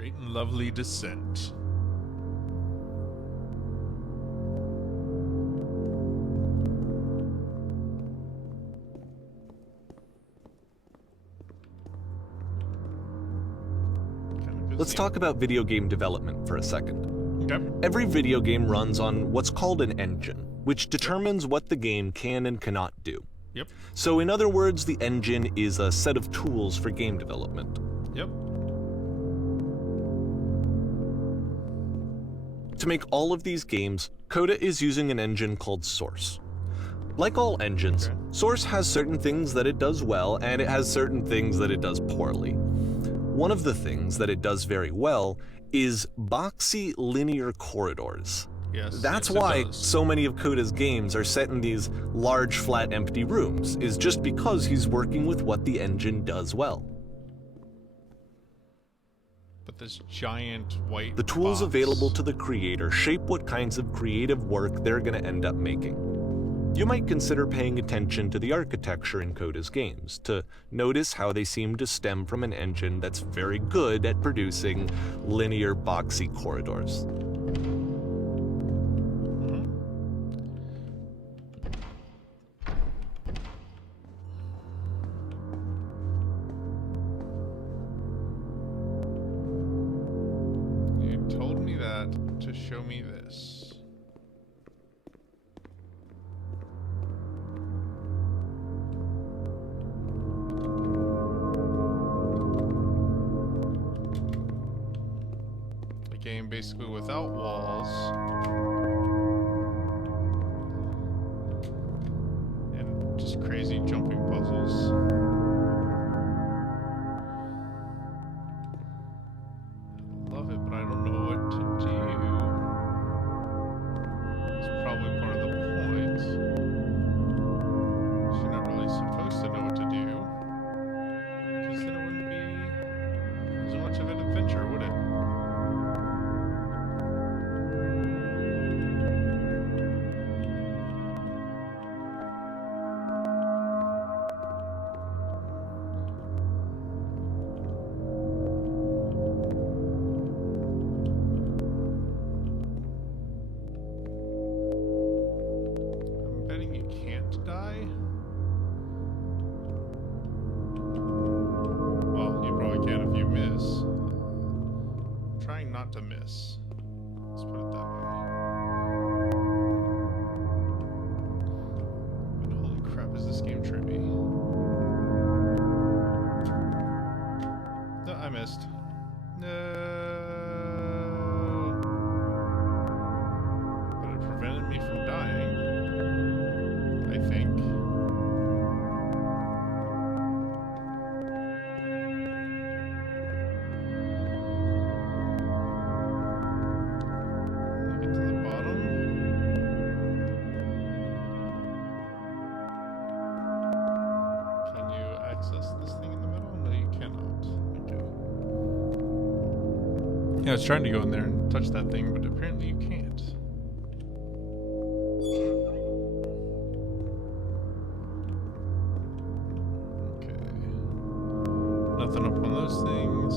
Great and lovely descent. Let's talk about video game development for a second. Okay. Every video game runs on what's called an engine, which determines what the game can and cannot do. Yep. So in other words, the engine is a set of tools for game development. Yep. To make all of these games, Coda is using an engine called Source. Like all engines, Okay. Source has certain things that it does well, and it has certain things that it does poorly. One of the things that it does very well is boxy linear corridors. Yes. That's yes, it why does. so many of Coda's games are set in these large, flat, empty rooms, is just because he's working with what the engine does well. But this giant white The tools box. available to the creator shape what kinds of creative work they're going to end up making. You might consider paying attention to the architecture in Coda's games, to notice how they seem to stem from an engine that's very good at producing linear, boxy corridors. You told me that to show me this. A game basically without walls. And just crazy jumping puzzles. Love it, but I don't know what to do. It's probably part of the point. So you're not really supposed to know what to do. Because then it wouldn't be as much of an adventure, would it? I'm betting you can't die. Well, you probably can if you miss. I'm trying not to miss. Let's put it that way. But holy crap, is this game trippy? No, I missed. No. But it prevented me from dying. I think. Let me get to the bottom. Can you access this thing in the middle? No, you cannot. Okay. Yeah, I was trying to go in there and touch that thing, but apparently you can't. Okay. Nothing up on those things.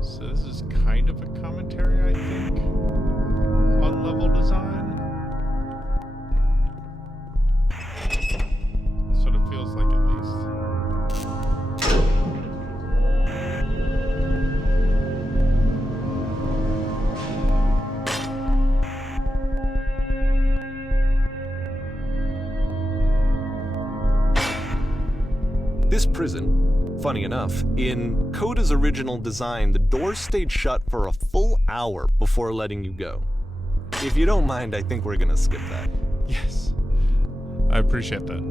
So this is kind of a commentary, I think, on level design. That's what it feels like, at least. This prison, funny enough, in Coda's original design, the doors stayed shut for a full hour before letting you go. If you don't mind, I think we're gonna skip that. Yes. I appreciate that.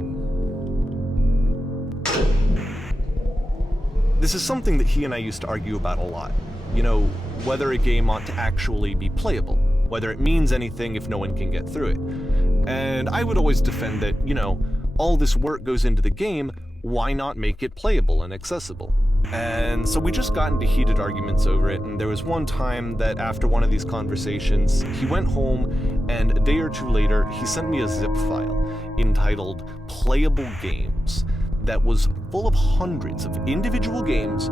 This is something that he and I used to argue about a lot. You know, whether a game ought to actually be playable, whether it means anything if no one can get through it. And I would always defend that, you know, all this work goes into the game, why not make it playable and accessible? And so we just got into heated arguments over it, and there was one time that after one of these conversations, he went home, and a day or two later, he sent me a zip file entitled Playable Games that was full of hundreds of individual games,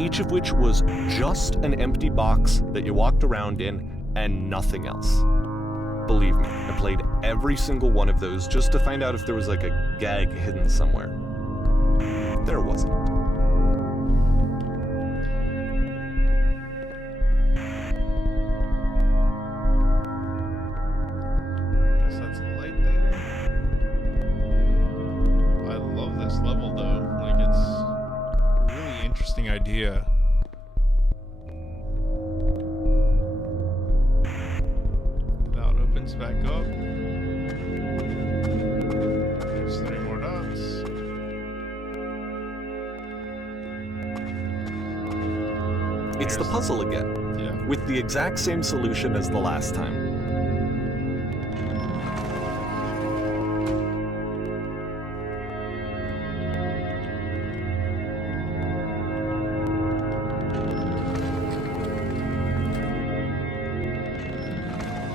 each of which was just an empty box that you walked around in and nothing else. Believe me, I played every single one of those just to find out if there was like a gag hidden somewhere. There wasn't. Guess that's a light there. I love this level though. Like, it's a really interesting idea. Back up. There's 3 more dots. It's the puzzle again, Yeah. with the exact same solution as the last time.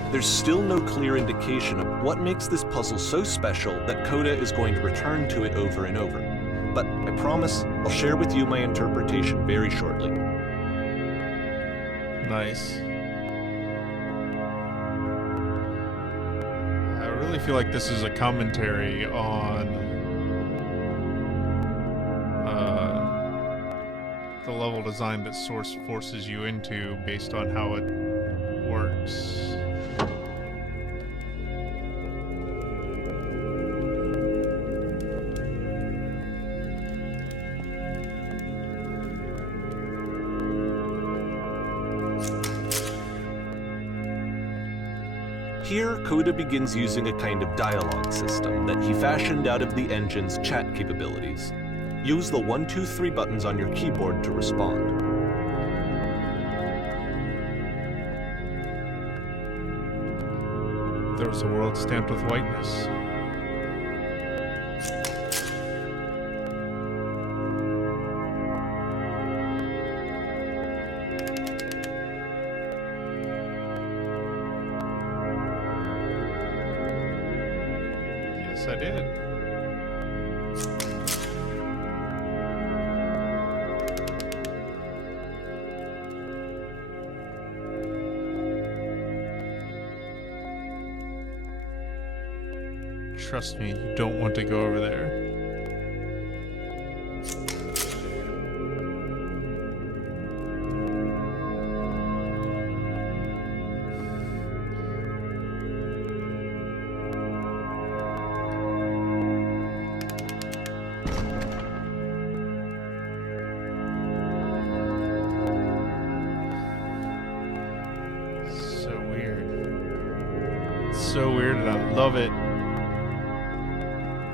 There's still no clear indication of what makes this puzzle so special that Coda is going to return to it over and over. But I promise I'll share with you my interpretation very shortly. Nice. I really feel like this is a commentary on the level design that Source forces you into based on how it works. Here, Coda begins using a kind of dialogue system that he fashioned out of the engine's chat capabilities. Use the 1, 2, 3 buttons on your keyboard to respond. There was a world stamped with whiteness. Yes, I did. Trust me, you don't want to go over there. So weird. It's so weird and I love it.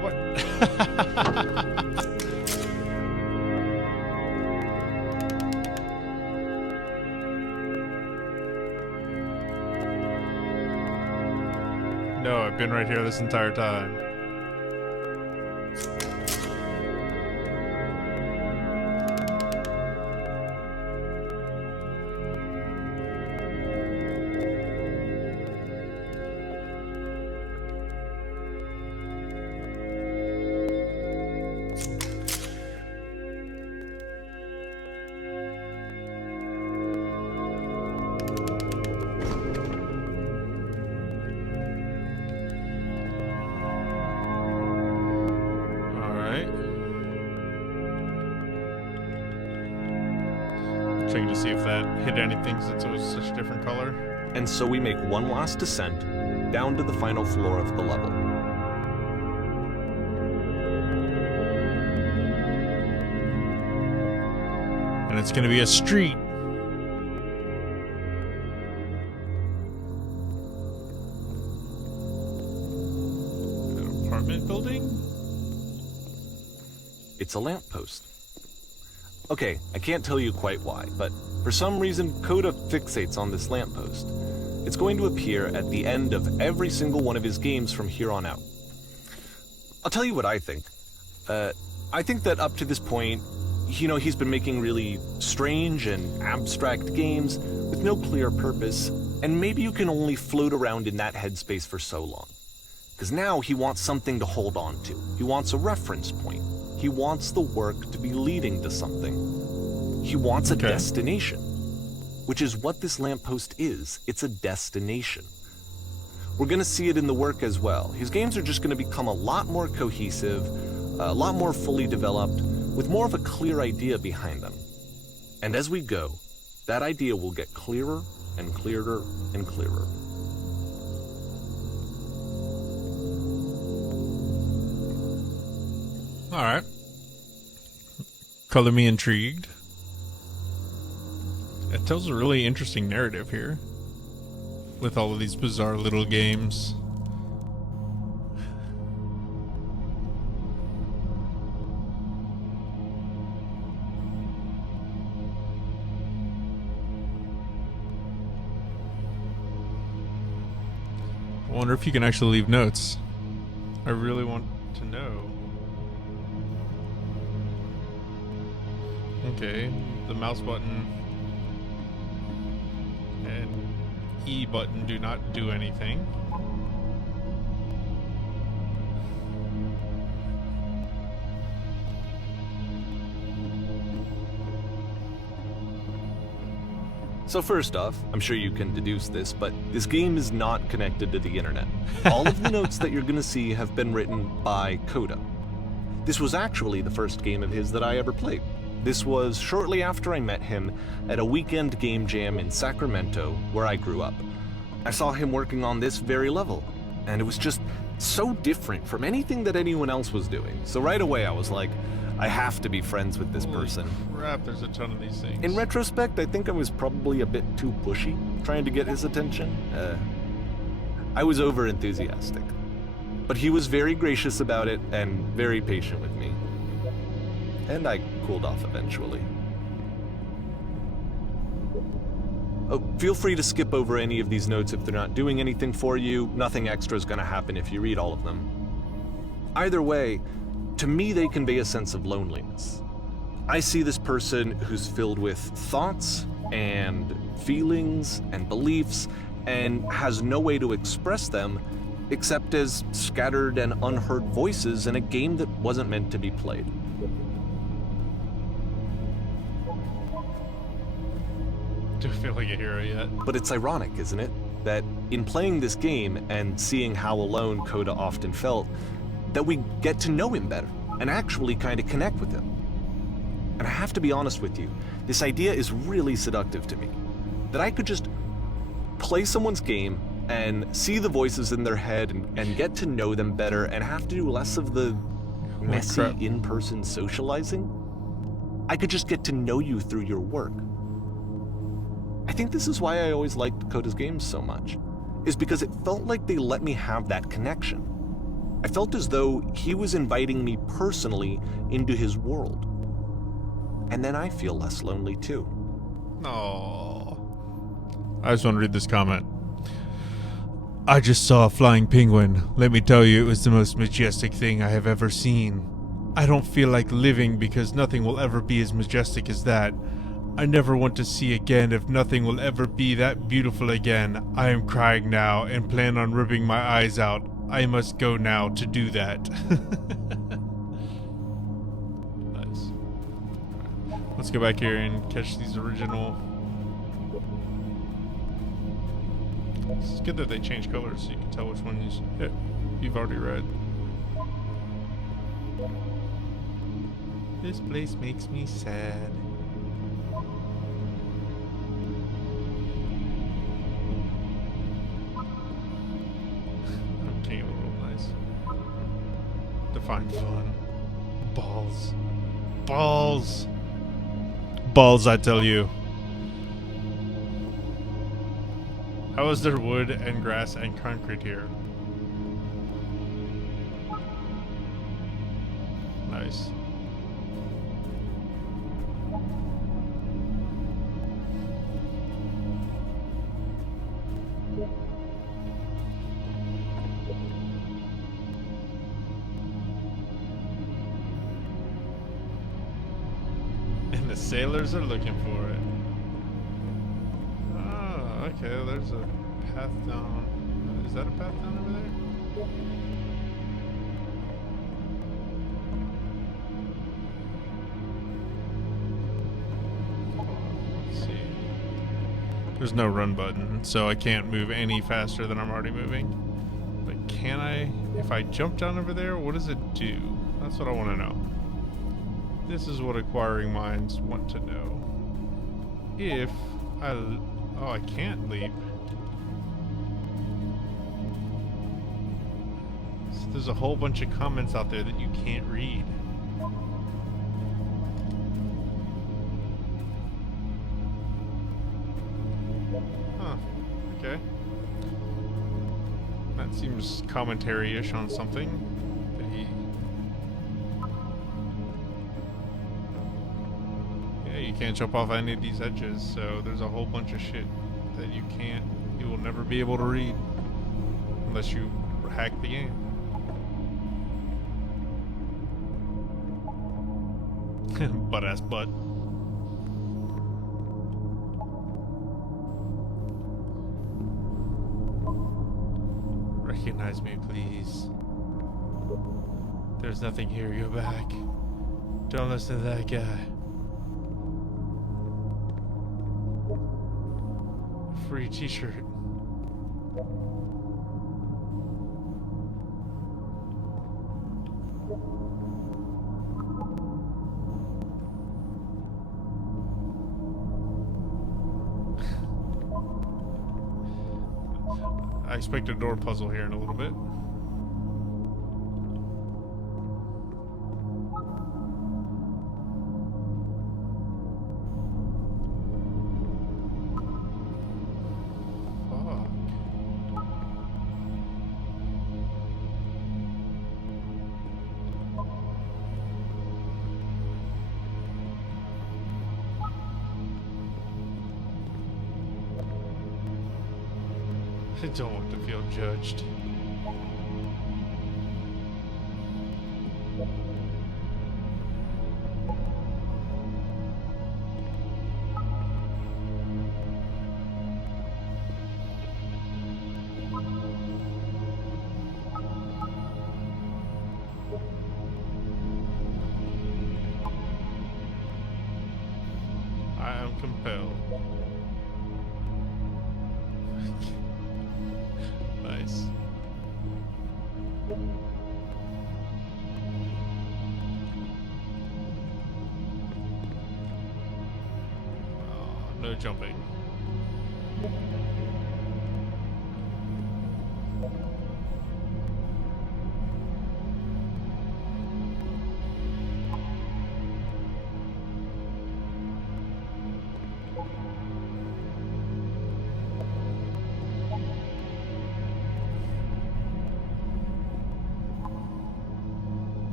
What? No, I've been right here this entire time. Checking to see if that hit anything since it was such a different color. And so we make one last descent down to the final floor of the level. And it's gonna be a street. An apartment building? It's a lamppost. Okay, I can't tell you quite why, but for some reason Coda fixates on this lamppost. It's going to appear at the end of every single one of his games from here on out. I'll tell you what I think. I think that up to this point, You know, he's been making really strange and abstract games with no clear purpose, and maybe you can only float around in that headspace for so long. Because now he wants something to hold on to. He wants a reference point. He wants the work to be leading to something. He wants a destination, which is what this lamppost is. It's a destination. We're going to see it in the work as well. His games are just going to become a lot more cohesive, a lot more fully developed, with more of a clear idea behind them. And as we go, that idea will get clearer and clearer and clearer. All right. Color me intrigued. It tells a really interesting narrative here, with all of these bizarre little games. I wonder if you can actually leave notes. I really want to know. Okay, the mouse button and E button do not do anything. So first off, I'm sure you can deduce this, but this game is not connected to the internet. All of the notes that you're going to see have been written by Coda. This was actually the first game of his that I ever played. This was shortly after I met him at a weekend game jam in Sacramento, where I grew up. I saw him working on this very level, and it was just so different from anything that anyone else was doing. So right away I was like, I have to be friends with this person. Crap, there's a ton of these things. In retrospect, I think I was probably a bit too pushy, trying to get his attention. I was over-enthusiastic. But he was very gracious about it and very patient with me. And I cooled off eventually. Oh, feel free to skip over any of these notes if they're not doing anything for you. Nothing extra is going to happen if you read all of them. Either way, to me they convey a sense of loneliness. I see this person who's filled with thoughts and feelings and beliefs and has no way to express them except as scattered and unheard voices in a game that wasn't meant to be played. Do feel like a hero yet. But it's ironic, isn't it? That in playing this game and seeing how alone Coda often felt, that we get to know him better and actually kind of connect with him. And I have to be honest with you, this idea is really seductive to me. That I could just play someone's game and see the voices in their head and get to know them better and have to do less of the messy in-person socializing. I could just get to know you through your work. I think this is why I always liked Coda's games so much, is because it felt like they let me have that connection. I felt as though he was inviting me personally into his world. And then I feel less lonely too. No. I just want to read this comment. I just saw a flying penguin. Let me tell you, it was the most majestic thing I have ever seen. I don't feel like living because nothing will ever be as majestic as that. I never want to see again if nothing will ever be that beautiful again. I am crying now and plan on ripping my eyes out. I must go now to do that. Nice. Let's go back here and catch these original. It's good that they change colors so you can tell which one you've already read. This place makes me sad. Okay, a little nice. Define fun. Balls. Balls! Balls, I tell you. How is there wood and grass and concrete here? Nice. The sailors are looking for it. Oh, okay. There's a path down. Is that a path down over there? Let's see. There's no run button, so I can't move any faster than I'm already moving. But can I? If I jump down over there, what does it do? That's what I want to know. This is what acquiring minds want to know. If I... Oh, I can't leap. So there's a whole bunch of comments out there that you can't read. Huh. Okay. That seems commentary-ish on something. That he... Yeah, you can't jump off any of these edges, so there's a whole bunch of shit that you will never be able to read. Unless you hack the game. Butt-ass butt. Recognize me, please. There's nothing here. Go back. Don't listen to that guy. Free t-shirt. I expect a door puzzle here in a little bit. I don't want to feel judged. I am compelled. Nice. Oh, no jumping.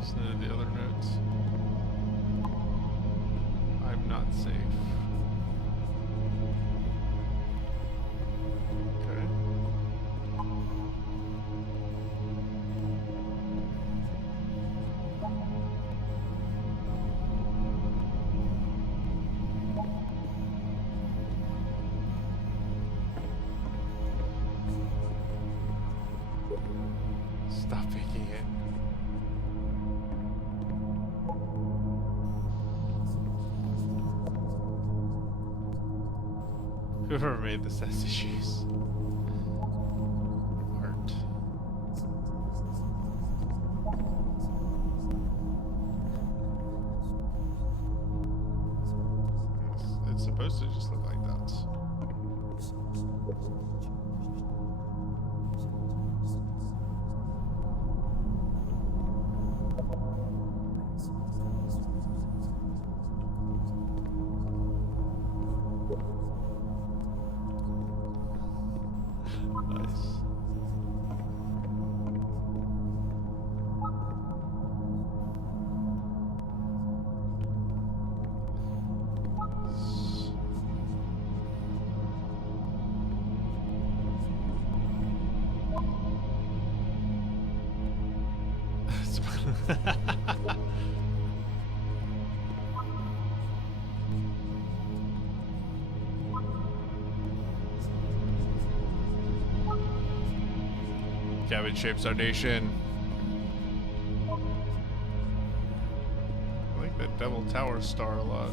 Listen to the other notes. I'm not safe. Okay. Stop picking it. Whoever made this has issues. Art. It's supposed to just look like that. Nice. Cabin shapes our nation. I like that Devil Tower star a lot.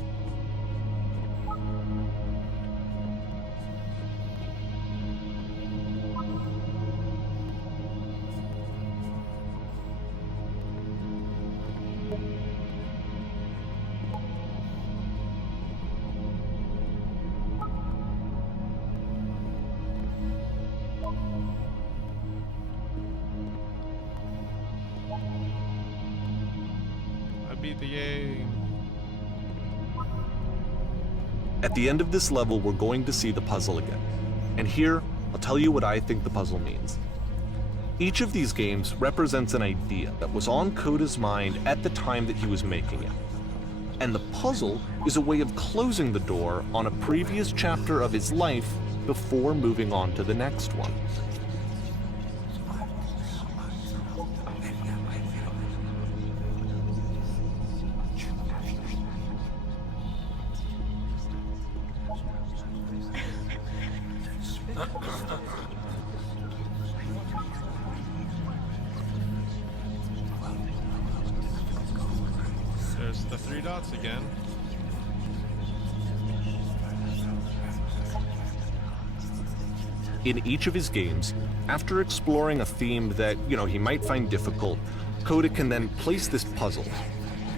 I beat the game. At the end of this level, we're going to see the puzzle again. And here, I'll tell you what I think the puzzle means. Each of these games represents an idea that was on Coda's mind at the time that he was making it. And the puzzle is a way of closing the door on a previous chapter of his life before moving on to the next one. There's the 3 dots again. In each of his games, after exploring a theme that, he might find difficult, Coda can then place this puzzle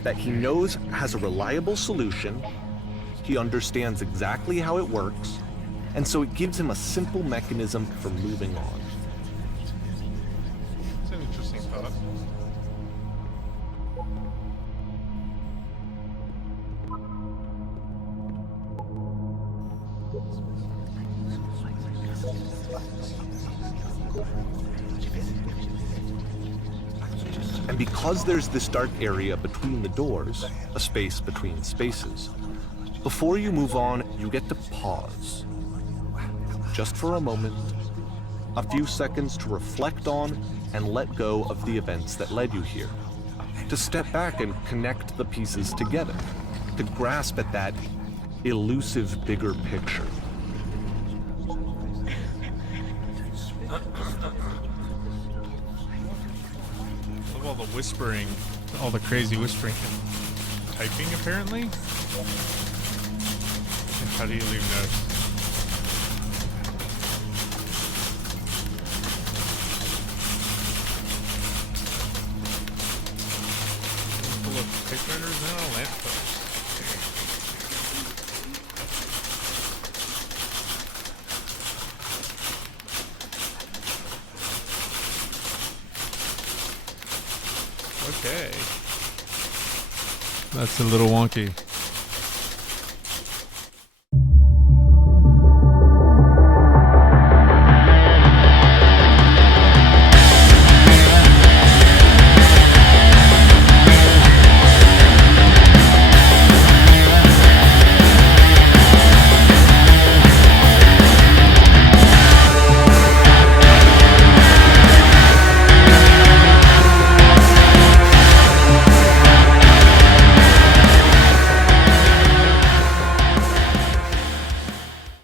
that he knows has a reliable solution, he understands exactly how it works, and so it gives him a simple mechanism for moving on. It's an interesting thought. And because there's this dark area between the doors, a space between spaces, before you move on, you get to pause. Just for a moment, a few seconds to reflect on and let go of the events that led you here. To step back and connect the pieces together. To grasp at that elusive bigger picture. I love all the whispering, all the crazy whispering and typing apparently. How do you leave notes? Full of typewriters and a lamppost. Okay. That's a little wonky.